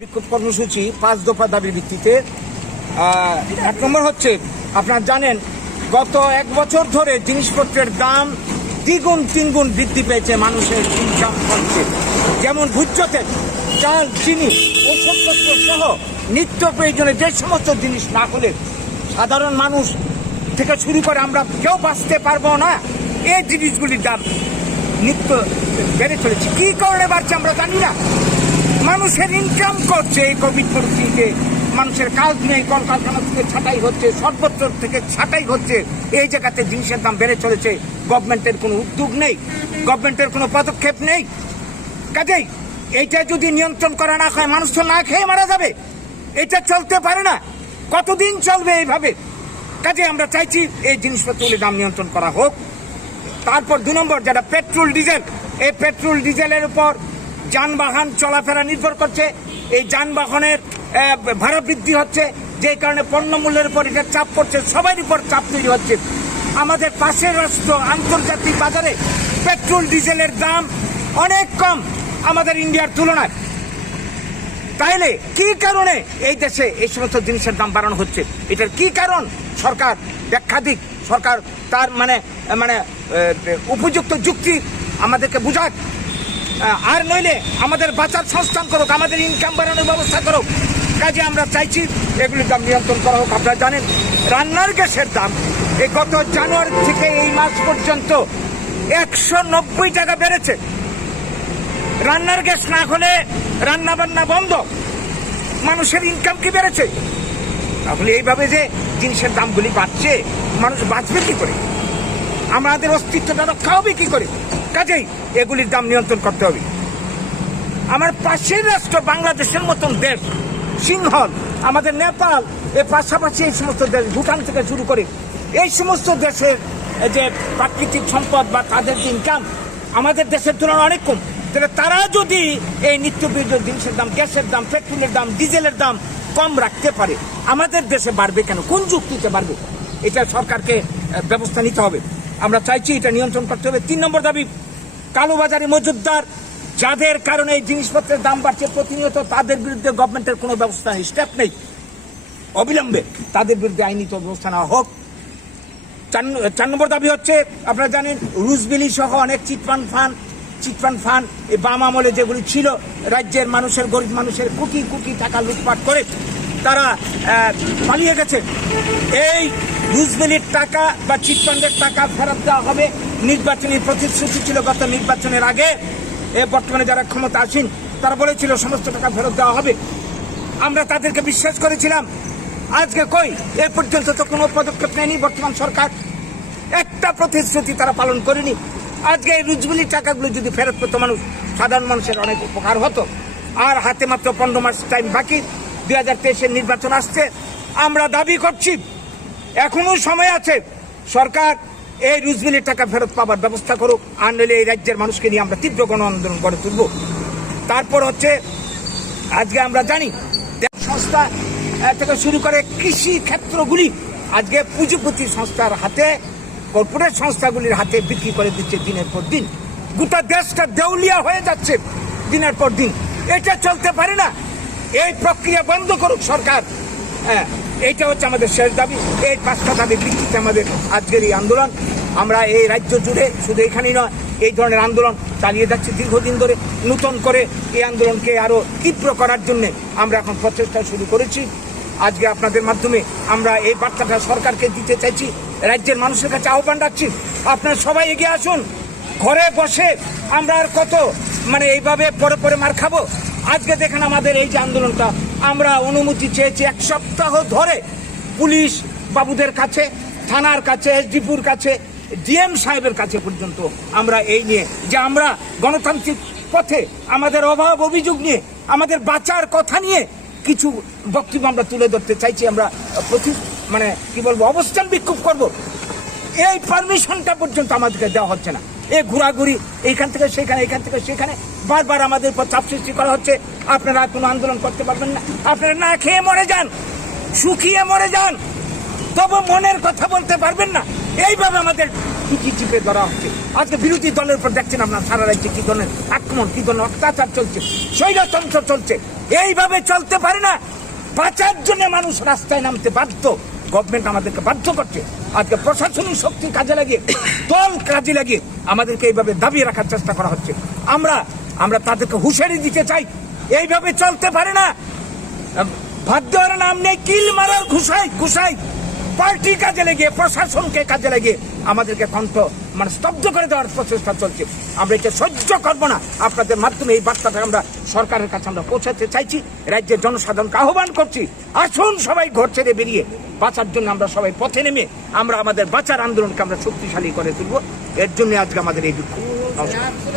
বিক্ষোভ কর্মসূচি 5 দফা দাবির ভিত্তিতে 1 নম্বর হচ্ছে, আপনারা জানেন গত 1 বছর ধরে জিনিসপত্রের দাম দ্বিগুণ 3 গুণ বৃদ্ধি পেয়েছে। মানুষের ইনকাম হচ্ছে, যেমন ভোজ্য তেল, চাল, চিনি, ওষুধপত্র সহ নিত্য প্রয়োজনে যে সমস্ত জিনিস না হলে সাধারণ মানুষ থেকে শুরু করে আমরা কেউ বাঁচতে পারবো না। এই জিনিসগুলির দাম নিত্য বেড়ে চলেছে। কি কারণে বাড়ছে আমরা জানি না। মানুষের ইনকাম করছে এই কোভিড পরিস্থিতিতে, মানুষের কাজ নেই, কলকারখানা থেকে ছাঁটাই হচ্ছে, সর্বত্র থেকে ছাঁটাই হচ্ছে। এই জায়গাতে জিনিসের দাম বেড়ে চলেছে। গভর্নমেন্টের কোনো উদ্যোগ নেই, গভর্নমেন্টের কোনো পদক্ষেপ নেই। কাজেই এইটা যদি নিয়ন্ত্রণ করা না হয়, মানুষ তো না খেয়ে মারা যাবে। এটা চলতে পারে না, কতদিন চলবে এইভাবে? কাজে আমরা চাইছি এই জিনিসপত্রগুলির দাম নিয়ন্ত্রণ করা হোক। তারপর 2 নম্বর, যেটা পেট্রোল ডিজেল, এই পেট্রোল ডিজেলের উপর যানবাহন চলাফেরা নির্ভর করছে। এই যানবাহনের ভাড়া বৃদ্ধি হচ্ছে, যে কারণে পণ্য মূল্যের উপর এটা চাপ পড়ছে, সবার উপর চাপ তৈরি হচ্ছে। আমাদের পাশের রাষ্ট্র আন্তর্জাতিক বাজারে পেট্রোল ডিজেলের দাম অনেক কম আমাদের ইন্ডিয়ার তুলনায়। তাইলে কি কারণে এই দেশে এই সমস্ত জিনিসের দাম বাড়ানো হচ্ছে? এটার কি কারণ? সরকার ব্যাখ্যা দিক, সরকার তার মানে উপযুক্ত যুক্তি আমাদেরকে বুঝাক। আর নইলে আমাদের বাঁচার সংস্থান করুক, আমাদের ইনকাম বাড়ানোর ব্যবস্থা করুক। কাজে আমরা চাইছি এগুলির দাম নিয়ন্ত্রণ করা হোক। আপনারা জানেন রান্নার গ্যাসের দাম এই গত জানুয়ারি থেকে এই মাস পর্যন্ত 190 টাকা বেড়েছে। রান্নার গ্যাস না হলে রান্না বান্না বন্ধ, মানুষের ইনকাম কি বেড়েছে? তাহলে এইভাবে যে জিনিসের দামগুলি বাড়ছে, মানুষ বাঁচবে কি করে? আমাদের অস্তিত্বটা রক্ষা হবে কি করে? কাজেই এগুলির দাম নিয়ন্ত্রণ করতে হবে। আমার পাশের রাষ্ট্র বাংলাদেশের মতন দেশ, সিংহল, আমাদের নেপাল, এর পাশাপাশি এই সমস্ত দেশ, ভুটান থেকে শুরু করে এই সমস্ত দেশের যে প্রাকৃতিক সম্পদ বা তাদের ইনকাম আমাদের দেশের তুলনায় অনেক কম। তাহলে তারা যদি এই নিত্য প্রয়োজনীয় জিনিসের দাম, গ্যাসের দাম, পেট্রোলের দাম, ডিজেলের দাম কম রাখতে পারে, আমাদের দেশে বাড়বে কেন? কোন যুক্তিতে বাড়বে? এটা সরকারকে ব্যবস্থা নিতে হবে। আমরা চাইছি এটা নিয়ন্ত্রণ করতে হবে। 3 নম্বর দাবি, কালোবাজারি মজুতদার যাদের কারণে এই জিনিসপত্রের দাম বাড়ছে প্রতিনিয়ত, তাদের বিরুদ্ধে গভর্নমেন্টের কোনো ব্যবস্থা নেই, স্টেপ নেই। অবিলম্বে তাদের বিরুদ্ধে আইনি ব্যবস্থা নেওয়া হোক। 4 নম্বর দাবি হচ্ছে, আপনারা জানেন রুজবিলি সহ অনেক চিটফান্ড ফান্ড এই বাম আমলে যেগুলি ছিল, রাজ্যের মানুষের, গরিব মানুষের কোটি কোটি টাকা লুটপাট করে তারা পালিয়ে গেছে। এই রুজবিলির টাকা বা চিটফান্ডের টাকা ফেরত দেওয়া হবে। নির্বাচনী প্রতিশ্রুতি ছিল গত নির্বাচনের আগে। বর্তমানে যারা ক্ষমতা আসীন তারা বলেছিল সমস্ত টাকা ফেরত দেওয়া হবে। আমরা তাদেরকে বিশ্বাস করেছিলাম। আজকে কই? এ পর্যন্ত তো কোনো পদক্ষেপ নেয়নি বর্তমান সরকার। একটা প্রতিশ্রুতি তারা পালন করেনি। আজকে এই রুজবিলির টাকাগুলো যদি ফেরত পেত মানুষ, সাধারণ মানুষের অনেক উপকার হতো। আর হাতে মাত্র 15 মাস টাইম বাকি, 2023-এর নির্বাচন আসছে। আমরা দাবি করছি এখনো সময় আছে, সরকার এই রুজবিলির টাকা ফেরত পাবার ব্যবস্থা করুক। আর নইলে এই রাজ্যের মানুষকে নিয়ে আমরা তীব্র গণ আন্দোলন গড়ে তুলব। তারপর হচ্ছে, আজকে আমরা জানি সংস্থা থেকে শুরু করে কৃষি ক্ষেত্রগুলি আজকে পুঁজিপতি সংস্থার হাতে, কর্পোরেট সংস্থাগুলির হাতে বিক্রি করে দিচ্ছে দিনের পর দিন। গোটা দেশটা দেউলিয়া হয়ে যাচ্ছে দিনের পর দিন। এটা চলতে পারে না। এই প্রক্রিয়া বন্ধ করুক সরকার। এইটা হচ্ছে আমাদের শেষ দাবি। এই 5টা দাবির ভিত্তিতে আমাদের আজকের এই আন্দোলন। আমরা এই রাজ্য জুড়ে, শুধু এখানেই নয়, এই ধরনের আন্দোলন চালিয়ে যাচ্ছি দীর্ঘদিন ধরে। নতুন করে এই আন্দোলনকে আরো তীব্র করার জন্য আমরা এখন প্রচেষ্টা শুরু করেছি। আজকে আপনাদের মাধ্যমে আমরা এই বার্তাটা সরকারকে দিতে চাইছি, রাজ্যের মানুষের কাছে আহ্বান রাখছি, আপনারা সবাই এগিয়ে আসুন। ঘরে বসে আমরা আর কত এইভাবে পরে মার খাবো? আজকে দেখেন আমাদের এই যে আন্দোলনটা, আমরা অনুমতি চেয়েছি 1 সপ্তাহ ধরে পুলিশ বাবুদের কাছে, থানার কাছে, এসডিপুর কাছে, ডিএম সাহেবের কাছে পর্যন্ত। আমরা এই নিয়ে যে আমরা গণতান্ত্রিক পথে আমাদের অভাব অভিযোগ নিয়ে, আমাদের বাঁচার কথা নিয়ে কিছু বক্তব্য আমরা তুলে ধরতে চাইছি। আমরা অবস্থান বিক্ষোভ করব। এই পারমিশনটা পর্যন্ত আমাদেরকে দেওয়া হচ্ছে না। এই ঘোরাঘুরি, এইখান থেকে সেখানে, এখান থেকে সেখানে, বারবার আমাদের উপর চাপ সৃষ্টি করা হচ্ছে। আপনারা কোনো আন্দোলন করতে পারবেন না, আপনারা না খেয়ে মরে যান, শুকিয়ে মরে যান, তবু মনের কথা বলতে পারবেন না। এইভাবে আমাদের পিঠি চিপে ধরা হচ্ছে। আজকে বিরোধী দলের উপর দেখছেন আপনার সারা রাজ্যে কি ধরনের আক্রমণ, কি ধরনের অত্যাচার চলছে, স্বৈরতন্ত্র চলছে। এইভাবে চলতে পারে না। বাঁচার জন্য মানুষ রাস্তায় নামতে বাধ্য, গভর্নমেন্ট আমাদেরকে বাধ্য করছে। আজকে প্রশাসনিক শক্তি কাজে লাগিয়ে, দল কাজে লাগিয়ে আমাদেরকে এইভাবে দাবিয়ে রাখার চেষ্টা করা হচ্ছে। আমরা তাদেরকে হুঁশিয়ারি দিতে চাই, এইভাবে চলতে পারে না। বাধ্য হওয়ার নাম নেই, কিল মারার ঘুষাই পার্টি কাজে লাগিয়ে, প্রশাসনকে কাজে লাগিয়ে আমাদেরকে স্তব্ধ করে দেওয়ার প্রচেষ্টা চলছে। আমরা এটা সহ্য করবো না। আপনাদের মাধ্যমে এই বার্তাটা আমরা সরকারের কাছে আমরা পৌঁছাতে চাইছি, রাজ্যের জনসাধারণকে আহ্বান করছি, আসুন সবাই ঘর ছেড়ে বেরিয়ে বাঁচার জন্য আমরা সবাই পথে নেমে আমরা আমাদের বাঁচার আন্দোলনকে আমরা শক্তিশালী করে তুলব। এর জন্য আজকে আমাদের এই বিক্ষোভ। নমস্কার।